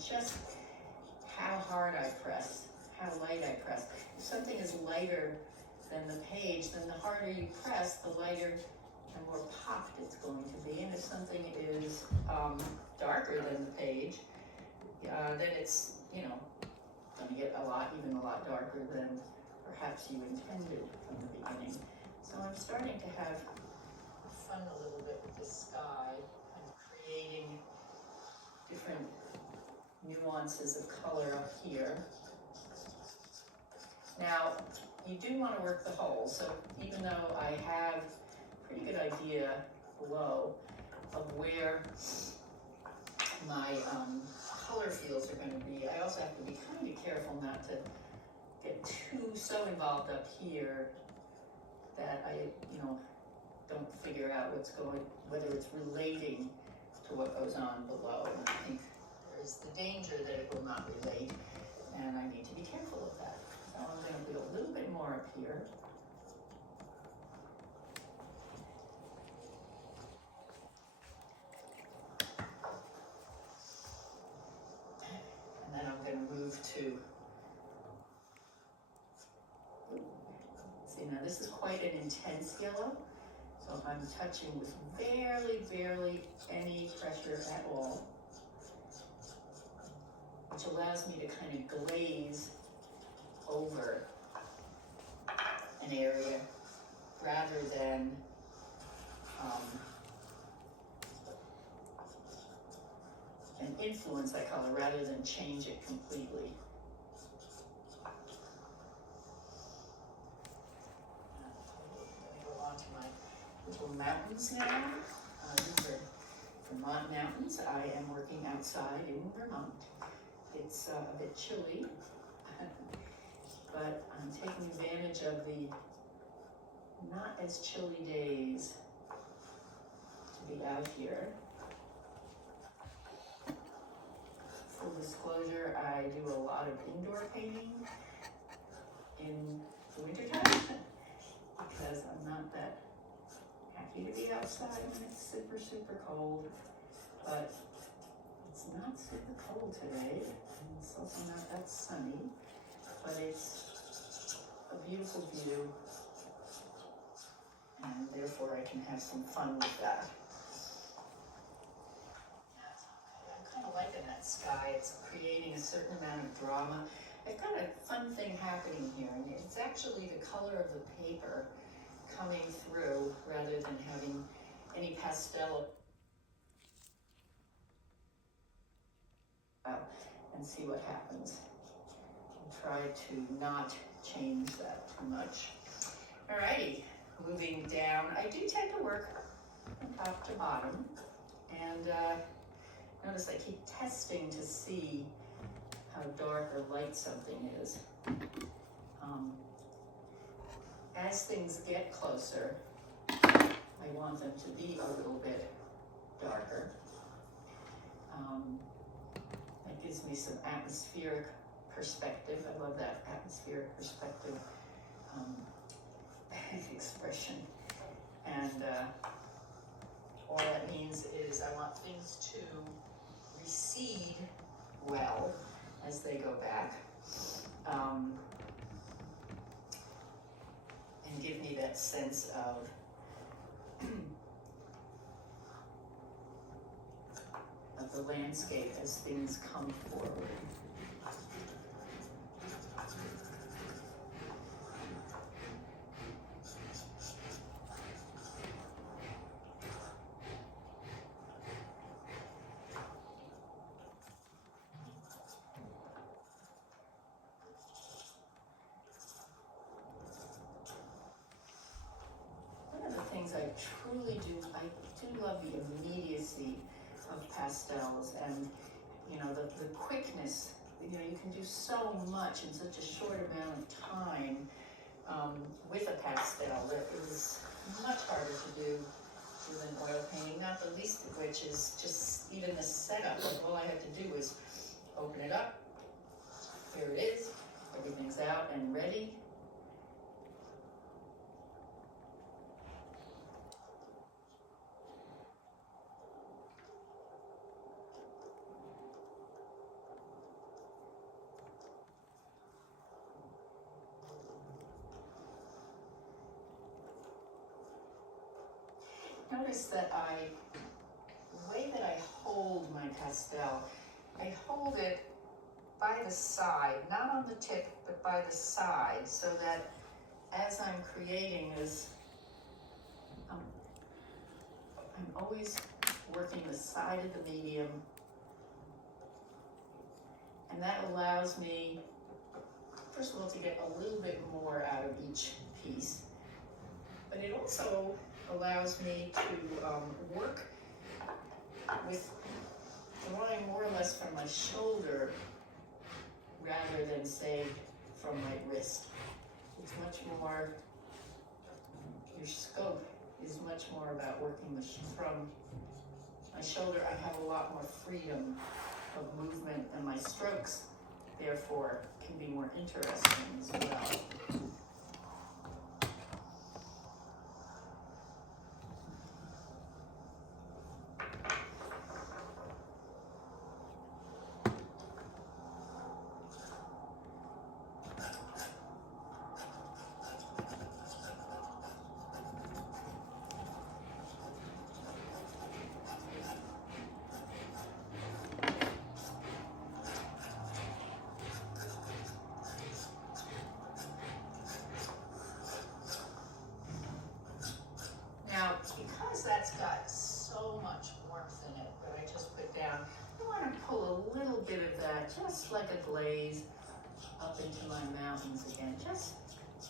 just how hard I press, how light I press. If something is lighter than the page, then the harder you press, the lighter and more popped it's going to be. And if something is darker than the page, then it's, you know, going to get even a lot darker than perhaps you intended from the beginning. So I'm starting to have fun a little bit with this sky and creating different nuances of color up here. Now, you do want to work the holes, so even though I have a pretty good idea below of where my color fields are going to be, I also have to be kind of careful not to get so involved up here that I, don't figure out whether it's relating to what goes on below. And I think there's the danger that it will not relate, and I need to be careful of that. So I'm going to do a little bit more up here. And then I'm going to move to, see, now this is quite an intense yellow, so I'm touching with barely any pressure at all, which allows me to kind of glaze over an area rather than and influence that color rather than change it completely. I'm going to go on to my little mountains now. These are Vermont mountains. I am working outside in Vermont. It's a bit chilly, but I'm taking advantage of the not as chilly days to be out here. Full disclosure, I do a lot of indoor painting in the wintertime because I'm not that happy to be outside when it's super cold, but it's not super cold today, and it's also not that sunny, but it's a beautiful view, and therefore I can have some fun with that. I'm kind of liking that sky. It's creating a certain amount of drama. I've got a fun thing happening here, and it's actually the color of the paper coming through rather than having any pastel. And see what happens. I'll try to not change that too much. Alrighty, moving down. I do tend to work from top to bottom, and notice I keep testing to see how dark or light something is. As things get closer, I want them to be a little bit darker. That gives me some atmospheric perspective. I love that atmospheric perspective expression. And all that means is I want things to recede well as they go back. And give me that sense of the landscape as things come forward. One of the things I truly do, I do love the immediacy of pastels, and the quickness. You can do so much in such a short amount of time with a pastel that is much harder to do with an oil painting, not the least of which is just even the setup. Like, all I had to do was open it up, here it is, everything's out and ready. notice that the way that I hold my pastel, I hold it by the side, not on the tip, but by the side, so that as I'm creating this, I'm always working the side of the medium, and that allows me, first of all, to get a little bit more out of each piece, but it also allows me to work with drawing more or less from my shoulder rather than, say, from my wrist. It's much more, your scope is much more about working from my shoulder. I have a lot more freedom of movement, and my strokes, therefore, can be more interesting as well. Because that's got so much warmth in it that I just put down, I want to pull a little bit of that, just like a glaze, up into my mountains again, just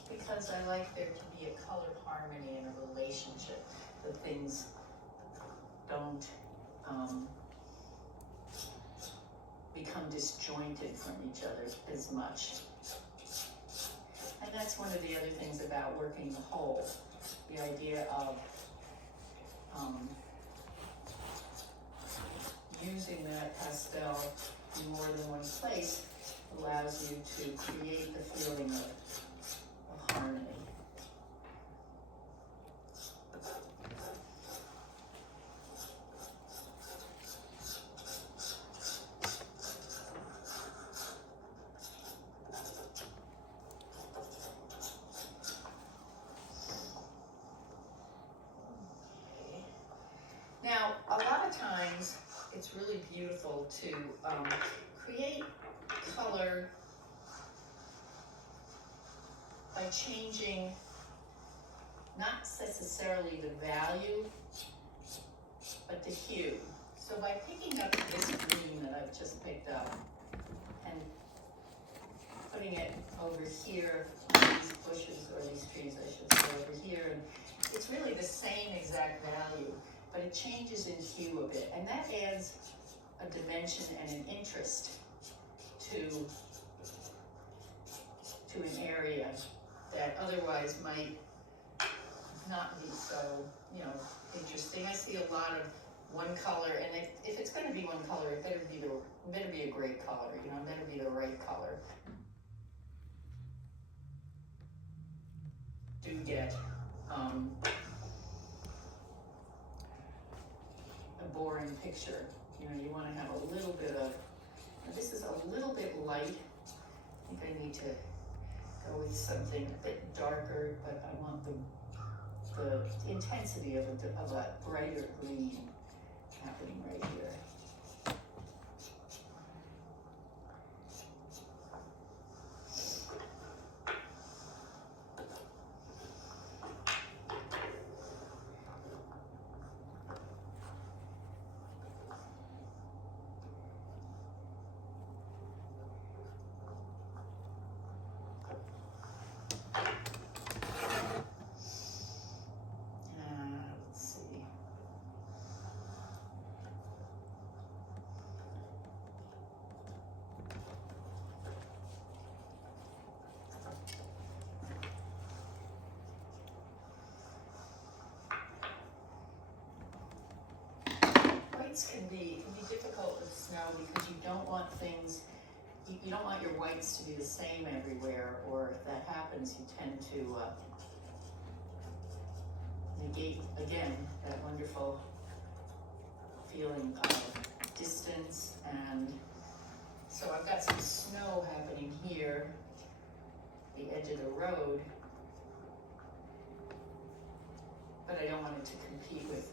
because I like there to be a color harmony and a relationship, that things don't become disjointed from each other as much. And that's one of the other things about working the whole, the idea of using that pastel in more than one place allows you to create the feeling of harmony. Now, a lot of times, it's really beautiful to create color by changing not necessarily the value, but the hue. So by picking up this green that I've just picked up and putting it over here on these bushes, or these trees I should say, over here, and it's really the same exact value, but it changes in hue a bit, and that adds a dimension and an interest to an area that otherwise might not be so, interesting. I see a lot of one color, and if it's going to be one color, it better be a great color. It better be the right color. Do get a boring picture. You want to have a little bit of. This is a little bit light. I think I need to go with something a bit darker, but I want the intensity of a brighter green happening right here. Can be difficult with snow because you don't want things, you don't want your whites to be the same everywhere, or if that happens, you tend to negate, again, that wonderful feeling of distance. And so I've got some snow happening here, the edge of the road, but I don't want wanted to compete with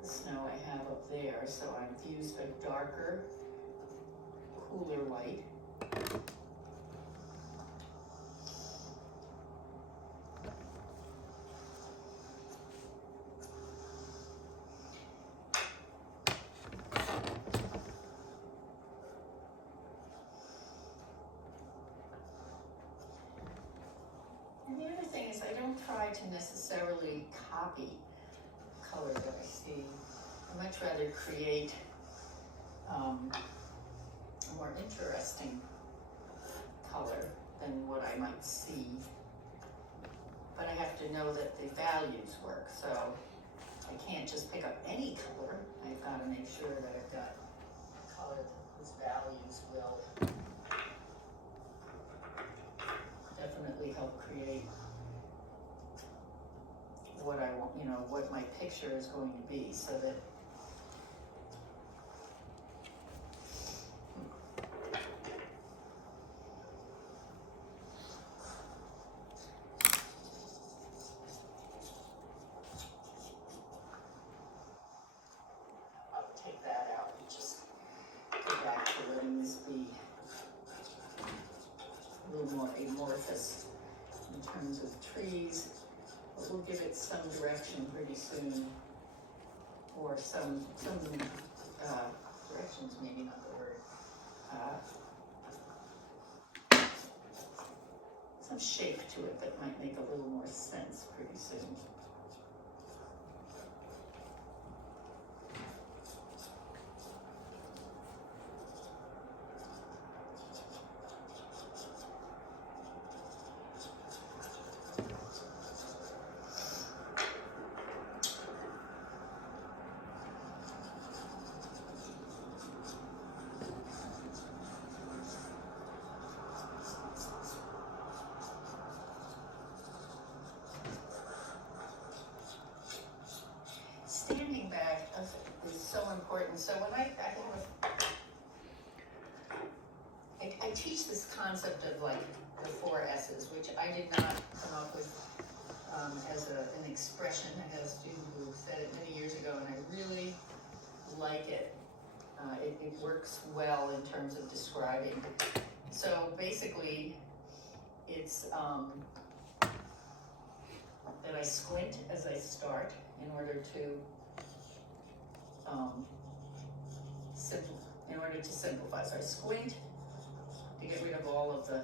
the snow I have up there, so I've used a darker, cooler white. And the other thing is I don't try to necessarily copy color that I see. I much rather create a more interesting color than what I might see. But I have to know that the values work, so I can't just pick up any color. I've got to make sure that I've got color whose values will definitely help create what I want, what my picture is going to be, so that I'll take that out and just go back to letting this be a little more amorphous in terms of trees. But we'll give it some direction pretty soon, or some directions, maybe not the word, some shape to it that might make a little more sense pretty soon. Standing back is so important. So when I teach this concept of like the 4 S's, which I did not come up with as an expression. I had a student who said it many years ago, and I really like it. It works well in terms of describing. So basically, it's that I squint as I start in order to simplify. So I squint to get rid of all of the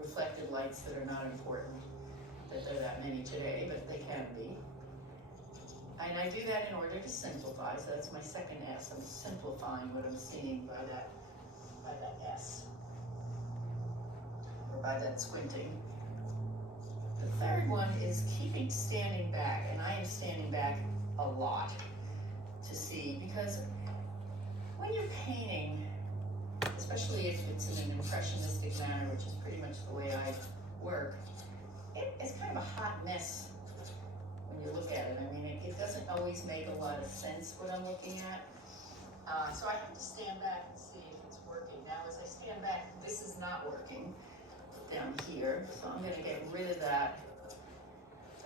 reflected lights that are not important, that there are that many today, but they can be. And I do that in order to simplify. So that's my second S. I'm simplifying what I'm seeing by that S, or by that squinting. The third one is standing back, and I am standing back a lot to see, because when you're painting, especially if it's in an impressionistic manner, which is pretty much the way I work, it's kind of a hot mess when you look at it. I mean, it doesn't always make a lot of sense what I'm looking at. So I have to stand back and see if it's working. Now, as I stand back, this is not working down here, so I'm going to get rid of that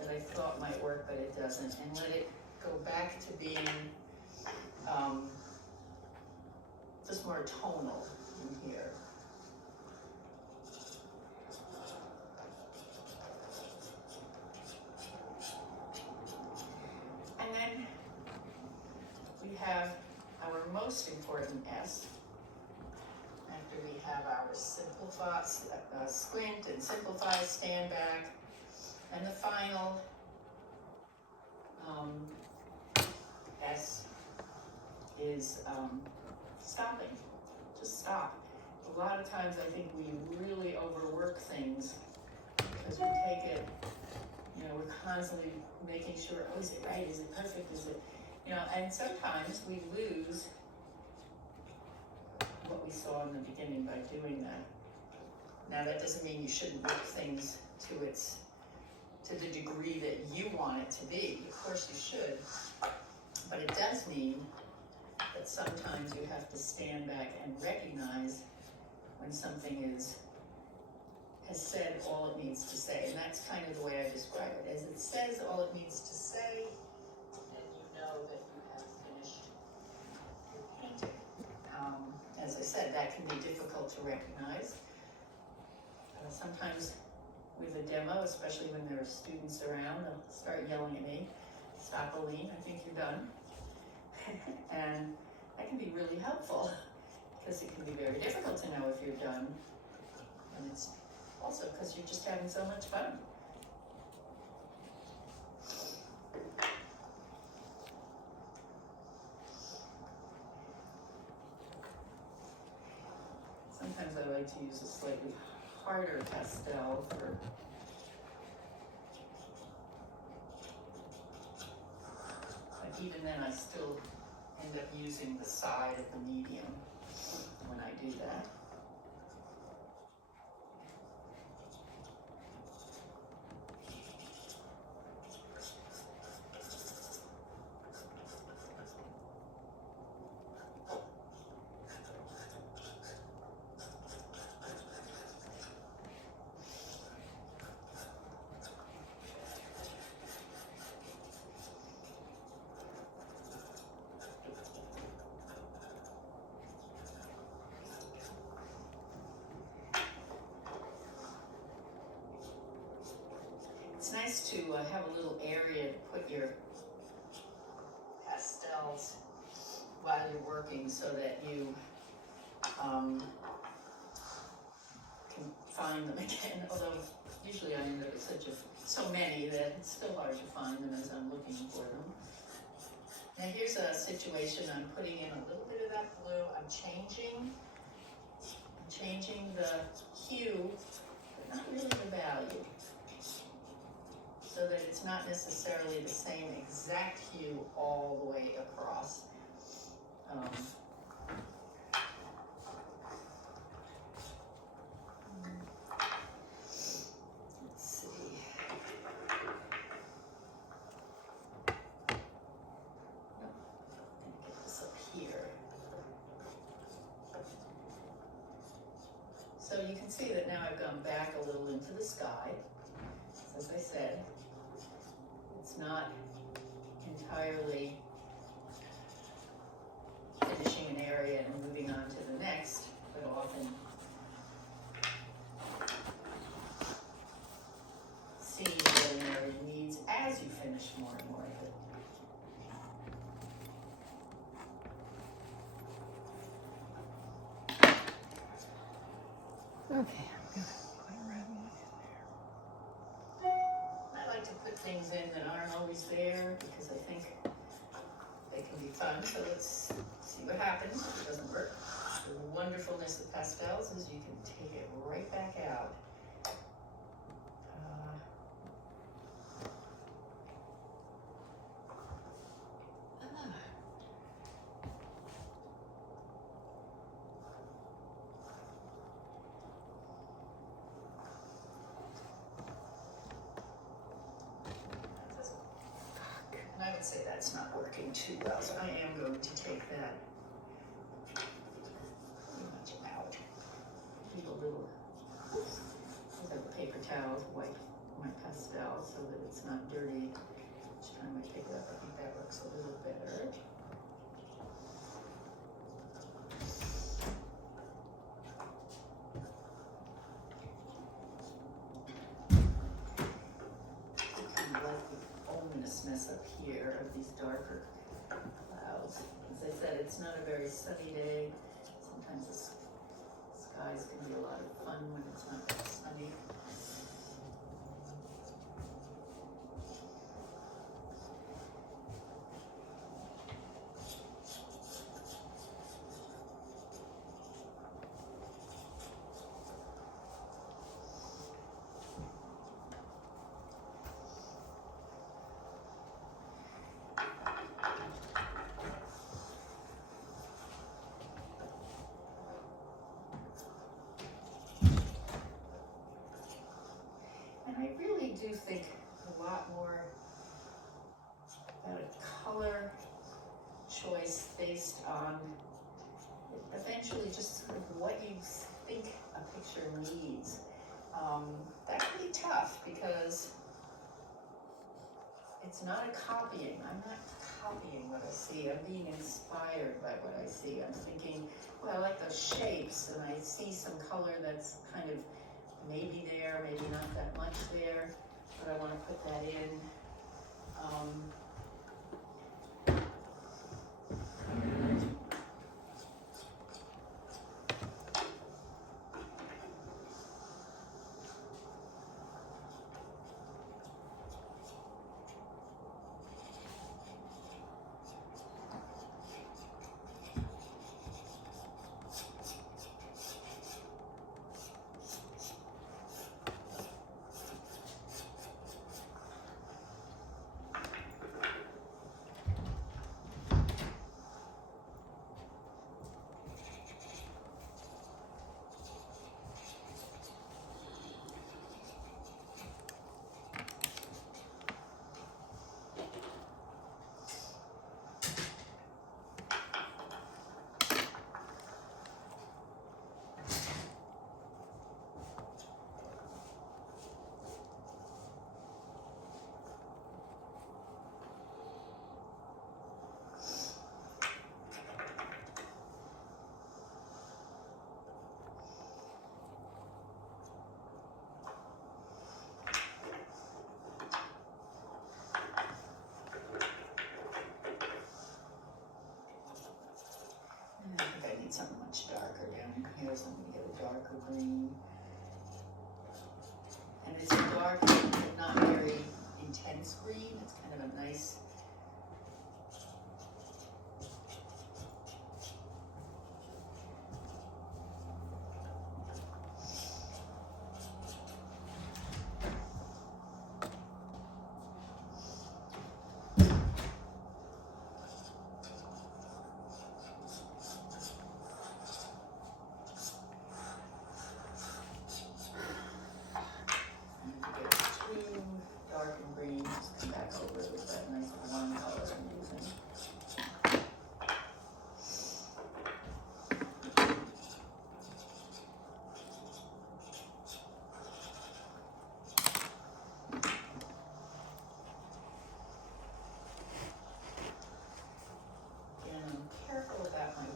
I thought might work, but it doesn't, and let it go back to being just more tonal in here. And then we have our most important S. After we have our simplify, squint and simplify, stand back, and the final S is stopping. Just stop. A lot of times I think we really overwork things because we take it, we're constantly making sure, oh, is it right? Is it perfect? Is it, and sometimes we lose what we saw in the beginning by doing that. Now that doesn't mean you shouldn't work things to the degree that you want it to be. Of course you should, but it does mean that sometimes you have to stand back and recognize when something has said all it needs to say, and that's kind of the way I describe it. As it says all it needs to say, can be difficult to recognize. Sometimes with a demo, especially when there are students around, they'll start yelling at me, "Stop, Aline, I think you're done." And that can be really helpful because it can be very difficult to know if you're done. And it's also because you're just having so much fun. Sometimes I like to use a slightly harder pastel for but even then I still end up using the side of the medium when I do that. It's nice to have a little area to put your pastels while you're working so that you can find them again. Although usually I end up with so many that it's still hard to find them as I'm looking for them. Now here's a situation. I'm putting in a little bit of that blue. I'm changing the hue, but not really the value, so that it's not necessarily the same exact hue all the way across. Let's see. Nope. I'm gonna get this up here. So you can see that now I've gone back a little into the sky. As I said, it's not entirely finishing an area and moving on to the next, but often seeing what an area needs as you finish more and more of it. Okay, I'm gonna put a red one in there. I like to put things in that aren't always there because I think they can be fun. So let's see what happens if it doesn't work. The wonderfulness of pastels is you can take it right back out. And I would say that's not working too well, so I am going to take that pretty much out. Leave a little, I have a paper towel to wipe my pastel so that it's not dirty each time I pick it up. I think that looks a little better. Up here of these darker clouds. As I said, it's not a very sunny day. Sometimes the skies can be a lot of fun when it's not that sunny. I really do think a lot more about a color choice based on eventually just sort of what you think a picture needs. That can be tough because it's not a copying. I'm not copying what I see. I'm being inspired by what I see. I'm thinking, well, I like those shapes, and I see some color that's kind of maybe there, maybe not that much there, but I want to put that in. I think I need something much darker down here, so I'm going to get a darker green. And it's a dark, but not very intense green. It's kind of a nice,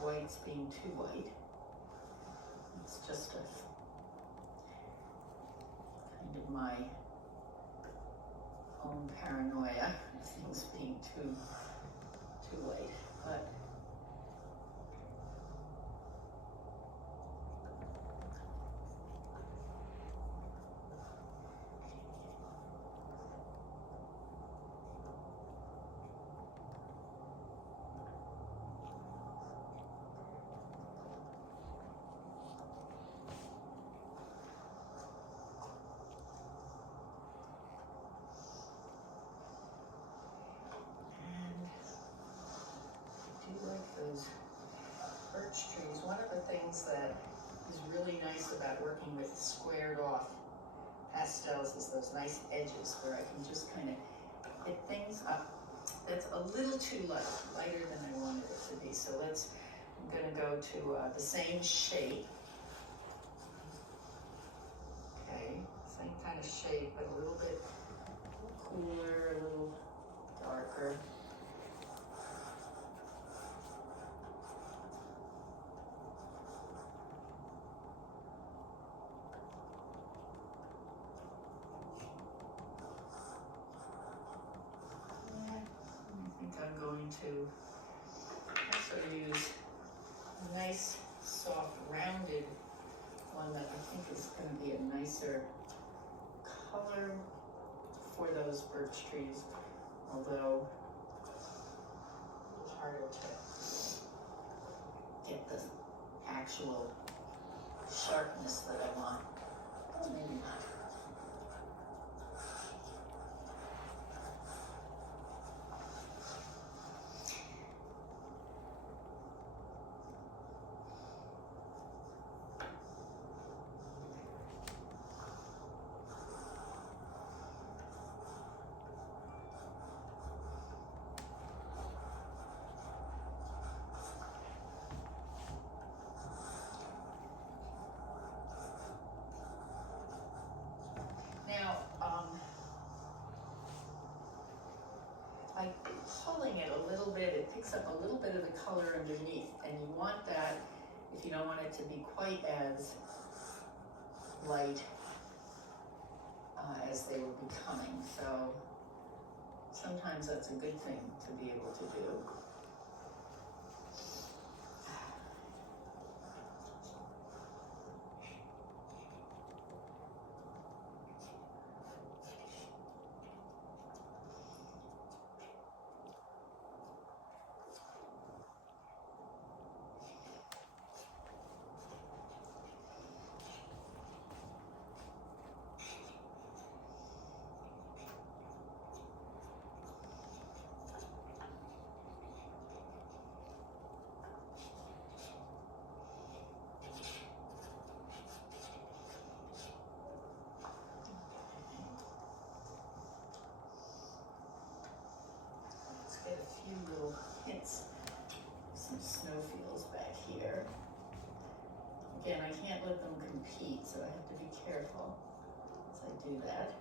whites being too white. It's just a kind of my own paranoia, things being too white. But those birch trees. One of the things that is really nice about working with squared off pastels is those nice edges where I can just kind of hit things up. That's a little too light, lighter than I wanted it to be. So I'm going to go to the same shape. Okay, same kind of shape, but a little bit cooler, a little darker. To also use a nice, soft, rounded one that I think is going to be a nicer color for those birch trees, although a little harder to get the actual sharpness that I want. Oh, maybe not. it picks up a little bit of the color underneath, and you want that if you don't want it to be quite as light as they were becoming. So sometimes that's a good thing to be able to do. Get a few little hints, some snowfields back here. Again, I can't let them compete, so I have to be careful as I do that.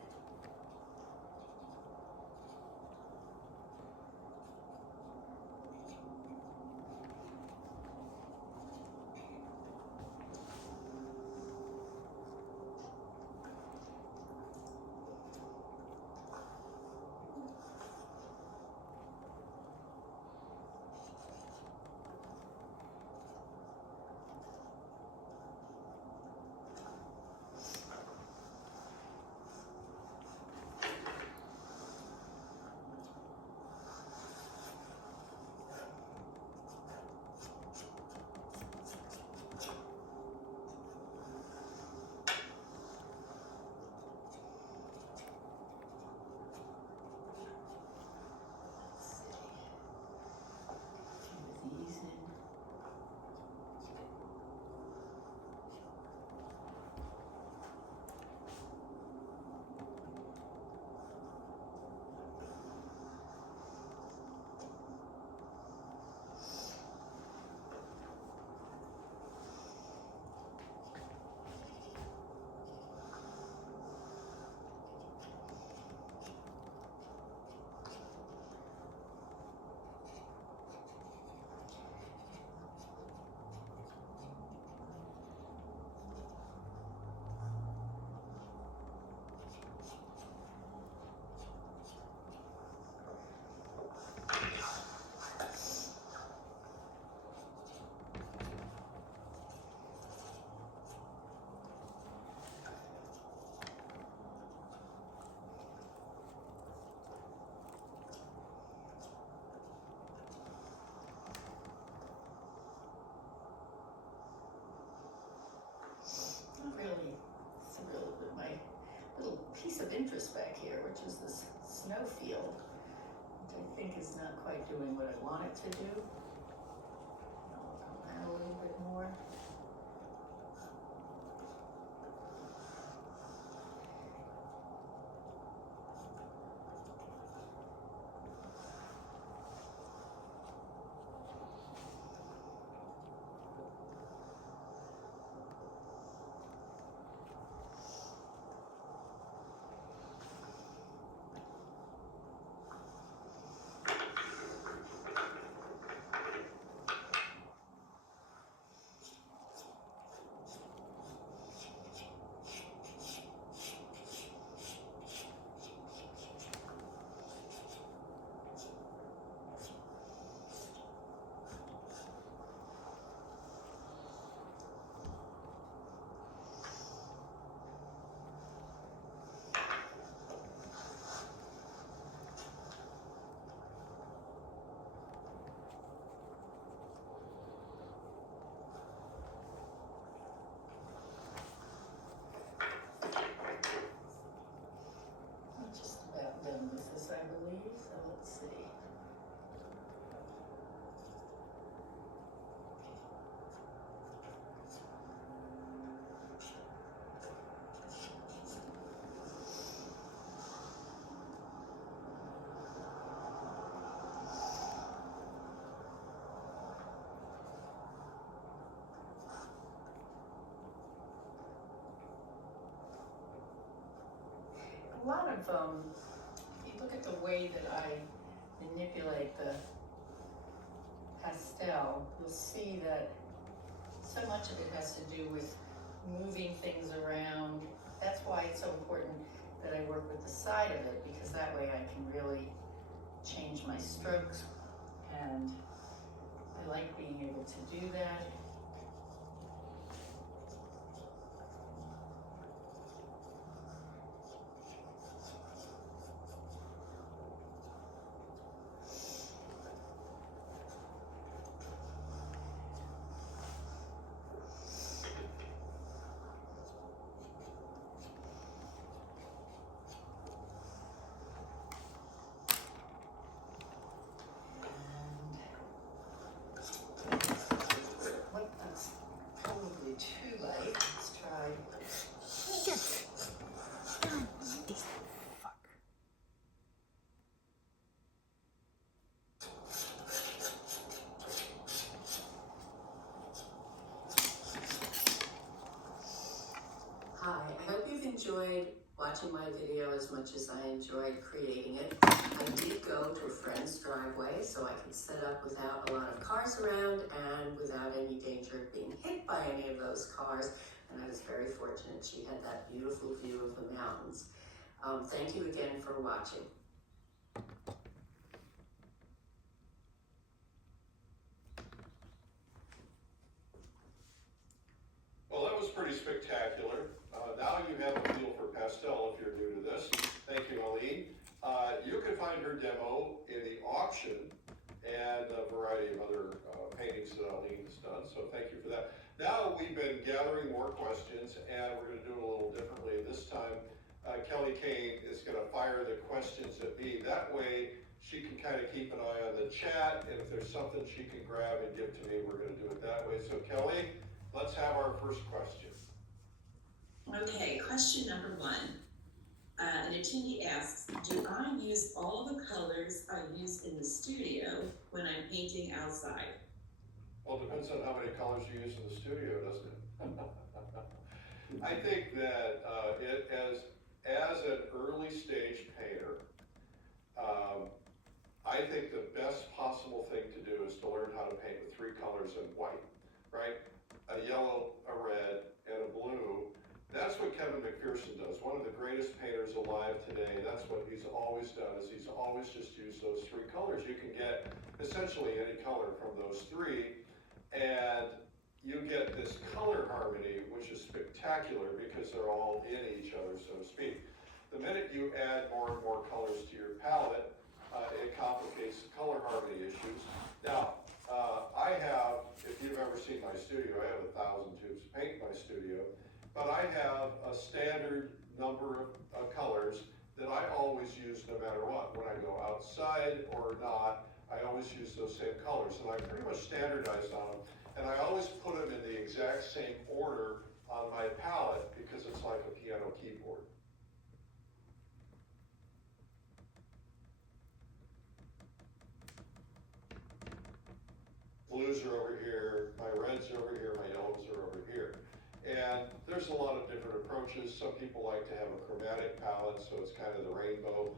My little piece of interest back here, which is this snow field, which I think is not quite doing what I want it to do. I'll work on that a little bit more. Done with this, I believe, so let's see. A lot of, if you look at the way that I manipulate the pastel, you'll see that so much of it has to do with moving things around. That's why it's so important that I work with the side of it, because that way I can really change my strokes, and I like being able to do that. Too light. Let's try. Shit. God, this fuck. Hi, I hope you've enjoyed watching my video as much as I enjoyed creating it. I did go to a friend's driveway so I could set up without a lot of cars around and without any danger of being hit by any of those cars. And I was very fortunate she had that beautiful view of the mountains. Thank you again for watching. Well, that was pretty spectacular. Now you have a feel for pastel if you're new to this. Thank you, Aline. You can find her demo in the auction and a variety of other paintings that Aline has done, so thank you for that. Now we've been gathering more questions, and we're going to do it a little differently. This time, Kelly Kane is going to fire the questions at me. That way, she can kind of keep an eye on the chat, and if there's something she can grab and give to me, we're going to do it that way. So Kelly, let's have our first question. Okay, question number one. An attendee asks, do I use all the colors I use in the studio when I'm painting outside? Well, it depends on how many colors you use in the studio, doesn't it? I think that as an early stage painter, I think the best possible thing to do is to learn how to paint with three colors in white, right? A yellow, a red, and a blue. That's what Kevin McPherson does. One of the greatest painters alive today. That's what he's always done, is he's always just used those three colors. You can get essentially any color from those three, and you get this color harmony, which is spectacular because they're all in each other, so to speak. The minute you add more and more colors to your palette, it complicates the color harmony issues. Now, I have, if you've ever seen my studio, I have 1,000 tubes of paint in my studio, but I have a standard number of colors that I always use no matter what. When I go outside or not, I always use those same colors, and I pretty much standardized on them. And I always put them in the exact same order on my palette because it's like a piano keyboard. Blues are over here, my reds are over here, my yellows are over here. And there's a lot of different approaches. Some people like to have a chromatic palette, so it's kind of the rainbow.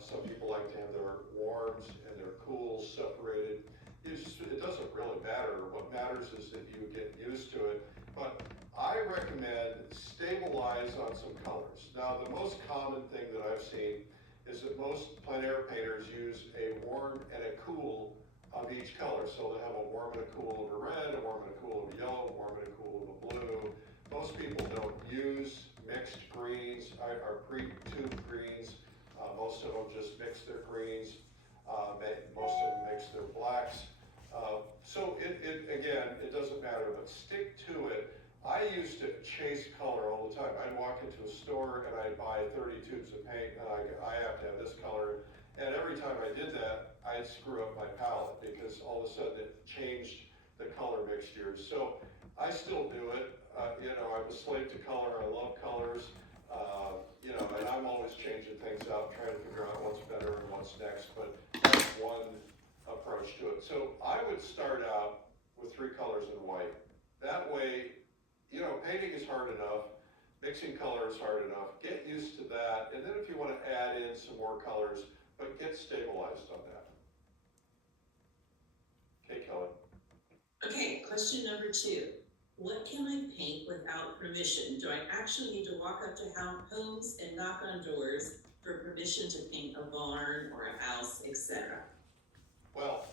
Some people like to have their warms and their cools separated. It doesn't really matter. What matters is that you get used to it. But I recommend stabilize on some colors. Now, the most common thing that I've seen is that most plein air painters use a warm and a cool of each color. So they have a warm and a cool of a red, a warm and a cool of a yellow, a warm and a cool of a blue. Most people don't use mixed greens or pre-tube greens. Most of them just mix their greens. Most of them mix their blacks. So again, it doesn't matter, but stick to it. I used to chase color all the time. I'd walk into a store and I'd buy 30 tubes of paint, and I have to have this color. And every time I did that, I'd screw up my palette because all of a sudden it changed the color mixtures. So I still do it. I'm a slave to color. I love colors. And I'm always changing things out, trying to figure out what's better and what's next. But that's one approach to it. So I would start out with three colors in white. That way, painting is hard enough. Mixing color is hard enough. Get used to that. And then if you want to add in some more colors, but get stabilized on that. Okay, Kelly. question number 2. What can I paint without permission? Do I actually need to walk up to homes and knock on doors for permission to paint a barn or a house, etc.? Well,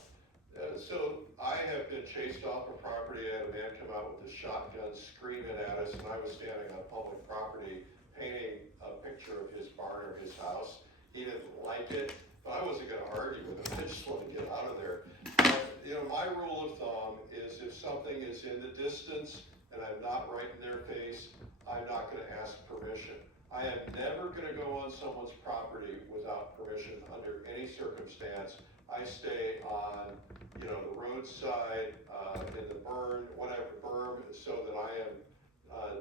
so I have been chased off a property. I had a man come out with a shotgun screaming at us, and I was standing on public property painting a picture of his barn or his house. He didn't like it, but I wasn't gonna argue with him. I just wanted to get out of there. You know, my rule of thumb is if something is in the distance and I'm not right in their face, I'm not gonna ask permission. I am never gonna go on someone's property without permission under any circumstance. I stay on, you know, the roadside, in the berm, so that I am,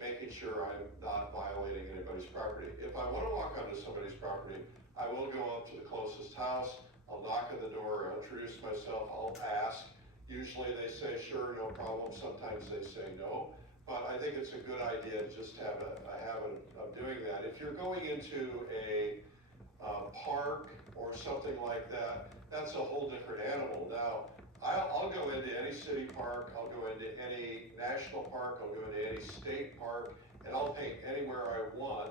making sure I'm not violating anybody's property. If I wanna walk onto somebody's property, I will go up to the closest house, I'll knock on the door, I'll introduce myself, I'll ask. Usually they say, sure, no problem, sometimes they say no. But I think it's a good idea to just have a habit of doing that. If you're going into a park or something like that, that's a whole different animal. Now, I'll go into any city park, I'll go into any national park, I'll go into any state park, and I'll paint anywhere I want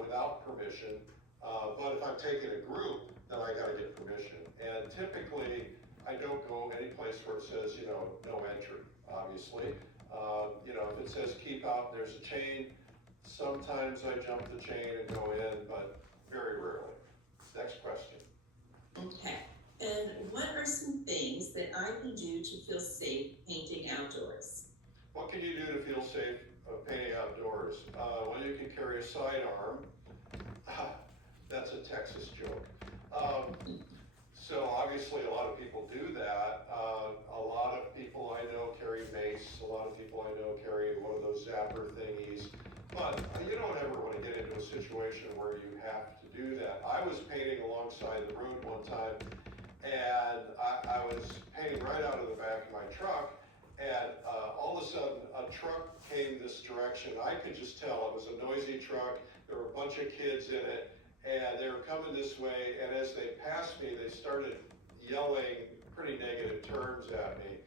without permission. But if I'm taking a group, then I gotta get permission. And typically, I don't go any place where it says, you know, no entry, obviously. You know, if it says keep out, there's a chain, sometimes I jump the chain and go in, but very rarely. Next question. Okay. And what are some things that I can do to feel safe painting outdoors? What can you do to feel safe painting outdoors? Well, you can carry a sidearm. That's a Texas joke. So obviously a lot of people do that. A lot of people I know carry mace. A lot of people I know carry one of those zapper thingies. But you don't ever want to get into a situation where you have to do that. I was painting alongside the road one time, and I was painting right out of the back of my truck, and all of a sudden a truck came this direction. I could just tell it was a noisy truck. There were a bunch of kids in it, and they were coming this way, and as they passed me, they started yelling pretty negative terms at me.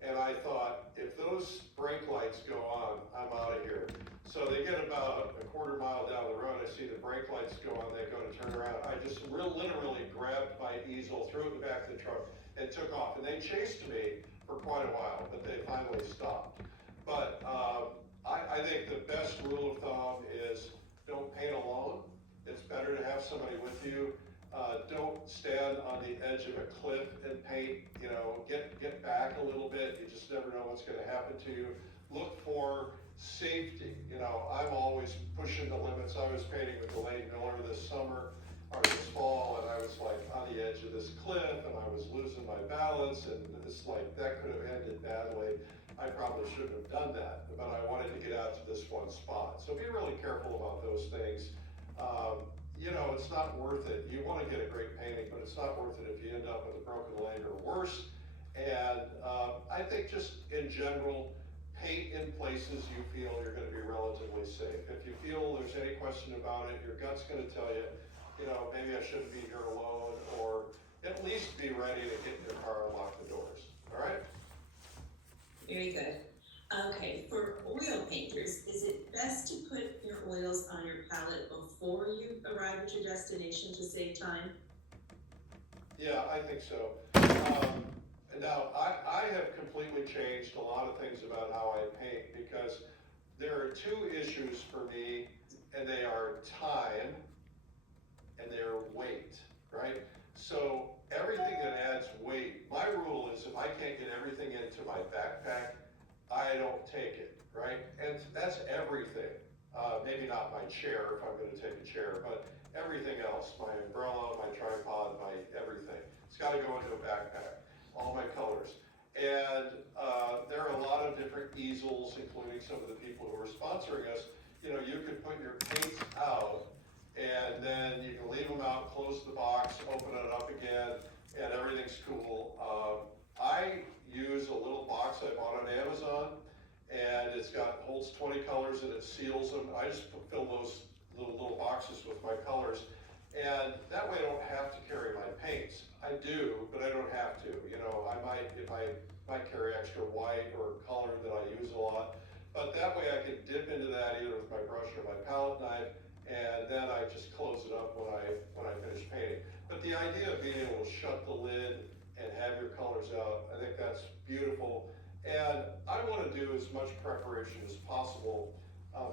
And I thought, if those brake lights go on, I'm out of here. So they get about a quarter mile down the road, I see the brake lights go on, they go to turn around. I just literally grabbed my easel, threw it in the back of the truck, and took off. And they chased me for quite a while, but they finally stopped. But I think the best rule of thumb is don't paint alone. It's better to have somebody with you. Don't stand on the edge of a cliff and paint, you know, get back a little bit. You just never know what's gonna happen to you. Look for safety. You know, I'm always pushing the limits. I was painting with Elaine Miller this summer, or this fall, and I was like on the edge of this cliff, and I was losing my balance, and it's like, that could have ended badly. I probably shouldn't have done that, but I wanted to get out to this one spot. So be really careful about those things. You know, it's not worth it. You want to get a great painting, but it's not worth it if you end up with a broken leg or worse. And I think just in general, paint in places you feel you're going to be relatively safe. If you feel there's any question about it, your gut's going to tell you, you know, maybe I shouldn't be here alone, or at least be ready to get in your car and lock the doors. All right? Very good. Okay, for oil painters, is it best to put your oils on your palette before you arrive at your destination to save time? Yeah, I think so. Now, I have completely changed a lot of things about how I paint, because there are two issues for me, and they are time and they are weight, right? So everything that adds weight, my rule is if I can't get everything into my backpack, I don't take it, right? And that's everything. Maybe not my chair if I'm going to take a chair, but everything else, my umbrella, my tripod, my everything. It's got to go into a backpack, all my colors. And there are a lot of different easels, including some of the people who are sponsoring us. You know, you could put your paints out, and then you can leave them out, close the box, open it up again, and everything's cool. I use a little box I bought on Amazon, and it's holds 20 colors and it seals them. I just fill those little boxes with my colors, And that way I don't have to carry my paints. I do, but I don't have to. You know, I might, if I might carry extra white or color that I use a lot, but that way I can dip into that either with my brush or my palette knife, and then I just close it up when I finish painting. But the idea of being able to shut the lid and have your colors out, I think that's beautiful. And I want to do as much preparation as possible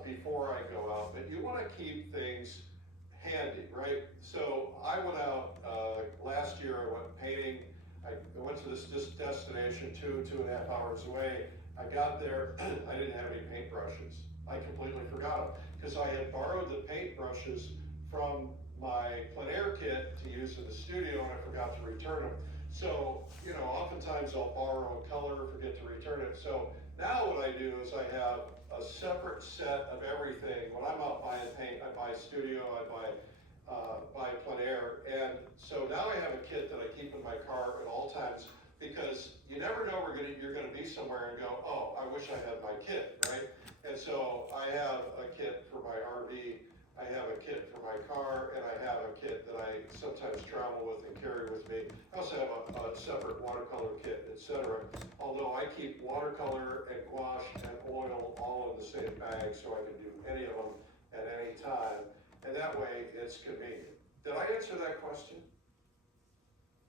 before I go out, but you want to keep things handy, right? So I went out last year. I went painting. I went to this destination 2.5 hours away. I got there. I didn't have any paintbrushes. I completely forgot them because I had borrowed the paintbrushes from my plein air kit to use in the studio, and I forgot to return them. So, you know, oftentimes I'll borrow a color, forget to return it. So now what I do is I have a separate set of everything. When I'm out buying paint, I buy studio, I buy plein air. And so now I have a kit that I keep in my car at all times, because you never know you're gonna be somewhere and go, oh, I wish I had my kit, right? And so I have a kit for my RV, I have a kit for my car, and I have a kit that I sometimes travel with and carry with me. I also have a separate watercolor kit, etc. Although I keep watercolor and gouache and oil all in the same bag, so I can do any of them at any time. And that way it's convenient. Did I answer that question?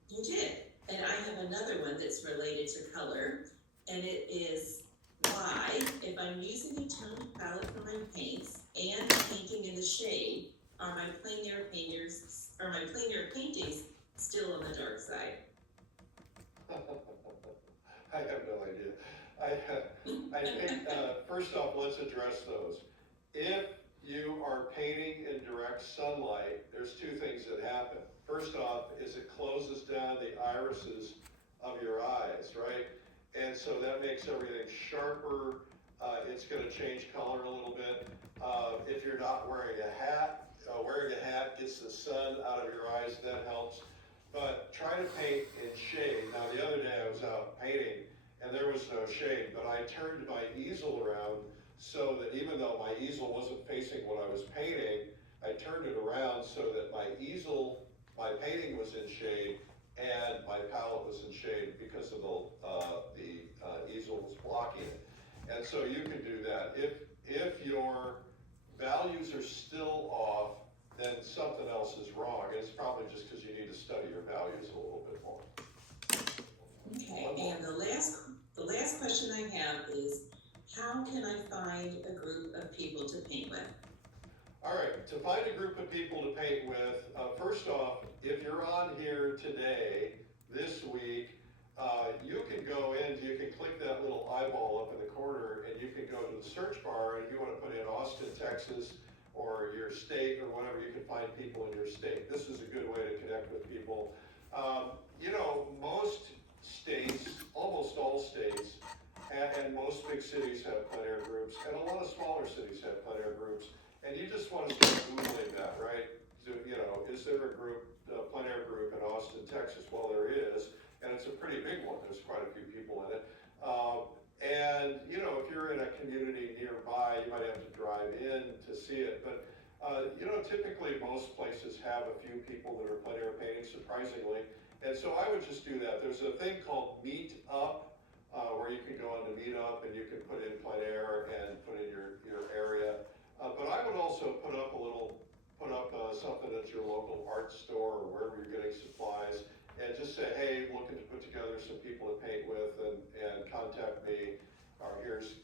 You did. And I have another one that's related to color, and it is why, if I'm using a toned palette for my paints and painting in the shade, are my plein air paintings still on the dark side? I have no idea. I think, first off, let's address those. If you are painting in direct sunlight, there's two things that happen. First off is it closes down the irises of your eyes, right? And so that makes everything sharper. It's going to change color a little bit. If you're not wearing a hat gets the sun out of your eyes, that helps. But try to paint in shade. Now the other day I was out painting and there was no shade, but I turned my easel around so that even though my easel wasn't facing what I was painting, I turned it around so that my painting was in shade and my palette was in shade because of the easel was blocking it. And so you can do that. If your values are still off, then something else is wrong. And it's probably just because you need to study your values a little bit more. Okay, and the last question I have is, how can I find a group of people to paint with? All right, to find a group of people to paint with, first off, if you're on here today, this week, you can go in, you can click that little eyeball up in the corner, and you can go to the search bar, and if you want to put in Austin, Texas, or your state, or whatever, you can find people in your state. This is a good way to connect with people. You know, most states, almost all states, and most big cities have plein air groups, and a lot of smaller cities have plein air groups. And you just want to start Googling that, right? So, you know, is there a group, plein air group in Austin, Texas? Well, there is, and it's a pretty big one. There's quite a few people in it. And, you know, if you're in a community nearby, you might have to drive in to see it. But, you know, typically most places have a few people that are plein air painting, surprisingly. And so I would just do that. There's a thing called Meet Up, where you can go on to Meet Up and you can put in plein air and put in your area. But I would also put up something at your local art store or wherever you're getting supplies, and just say, hey, looking to put together some people to paint with, and contact me, or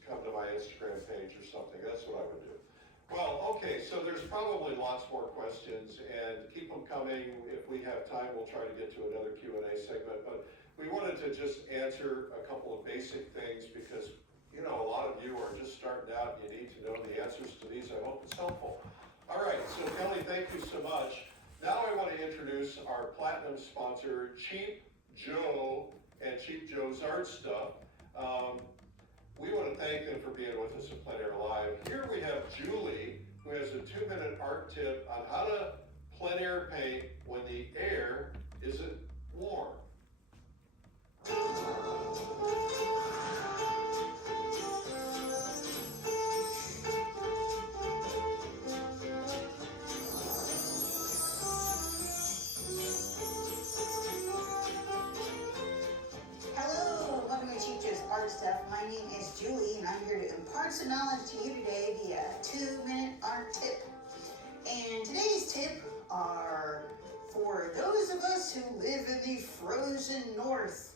come to my Instagram page or something. That's what I would do. Well, okay, so there's probably lots more questions, and keep them coming. If we have time, we'll try to get to another Q&A segment, but we wanted to just answer a couple of basic things because, you know, a lot of you are just starting out and you need to know the answers to these. I hope it's helpful. All right, so Kelly, thank you so much. Now I want to introduce our platinum sponsor, Cheap Joe and Cheap Joe's Art Stuff. We want to thank them for being with us at Plein Air Live. Here we have Julie, who has a 2-minute art tip on how to plein air paint when the air isn't warm. name is Julie, and I'm here to impart some knowledge to you today via a 2-minute art tip. And today's tip are for those of us who live in the frozen north.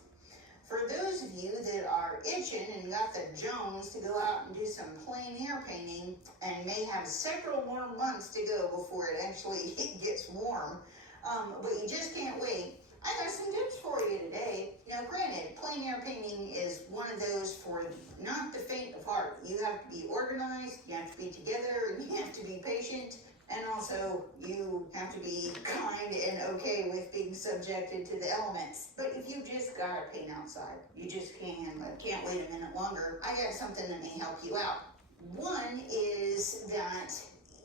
For those of you that are itching and got the Jones to go out and do some plein air painting and may have several more months to go before it actually gets warm, but you just can't wait, I got some tips for you today. Now granted, plein air painting is one of those for not the faint of heart. You have to be organized, you have to be together, and you have to be patient, and also you have to be kind and okay with being subjected to the elements. But if you just gotta paint outside, you just can't wait a minute longer, I got something that may help you out. One is that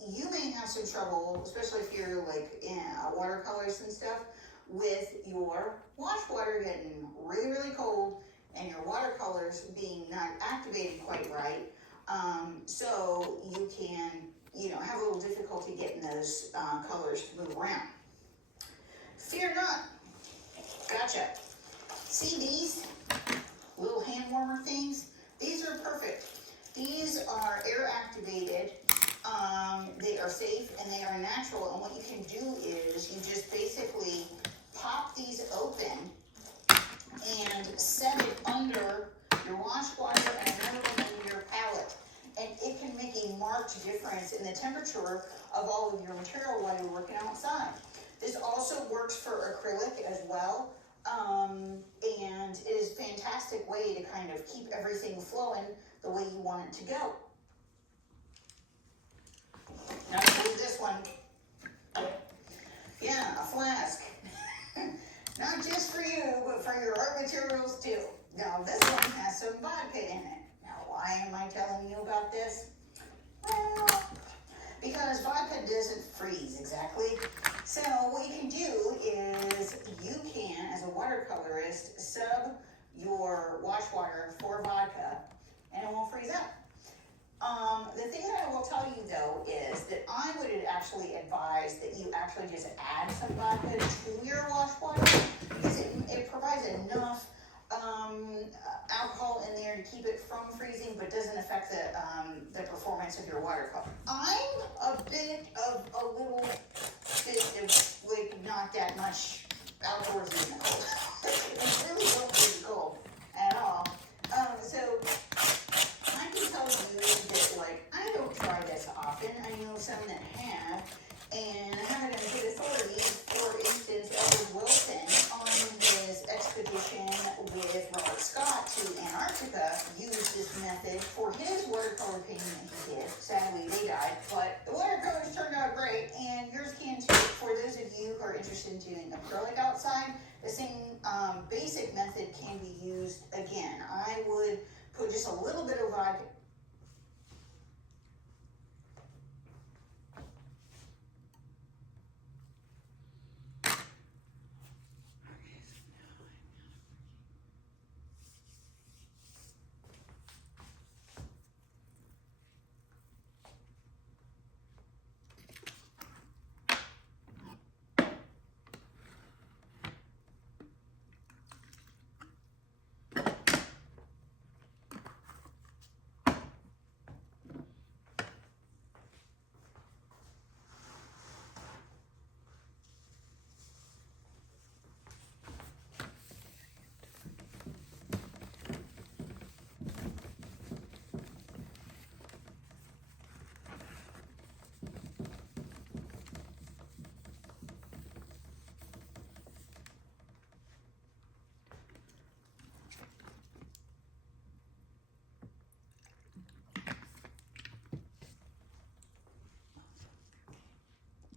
you may have some trouble, especially if you're like in watercolors and stuff, with your wash water getting really, really cold and your watercolors being not activated quite right. So you can, have a little difficulty getting those colors to move around. Fear not. Gotcha. See these little hand warmer things? These are perfect. These are air activated. They are safe and they are natural, and what you can do is you just basically pop these open and set it under your wash water and another one under your palette, and it can make a marked difference in the temperature of all of your material while you're working outside. This also works for acrylic as well, and it is a fantastic way to kind of keep everything flowing the way you want it to go. Now here's this one. Yeah, a flask. Not just for you, but for your art materials too. Now this one has some vodka in it. Now why am I telling you about this? Well, because vodka doesn't freeze exactly. So what you can do is you can, as a watercolorist, sub your wash water for vodka and it won't freeze up. The thing that I will tell you though is that I would actually advise that you actually just add some vodka to your wash water, because it provides enough alcohol in there to keep it from freezing, but doesn't affect the performance of your watercolor. I'm a little bit of like not that much outdoorsy in the cold. It really don't get cold at all. So I can tell you that, like, I don't try this often. I know some that have, and I have it in good authority. For instance, Edward Wilson, on his expedition with Robert Scott to Antarctica, used this method for his watercolor painting that he did. Sadly, they died, but the watercolors turned out great, and yours can too. For those of you who are interested in doing acrylic outside, the same basic method can be used again. I would put just a little bit of vodka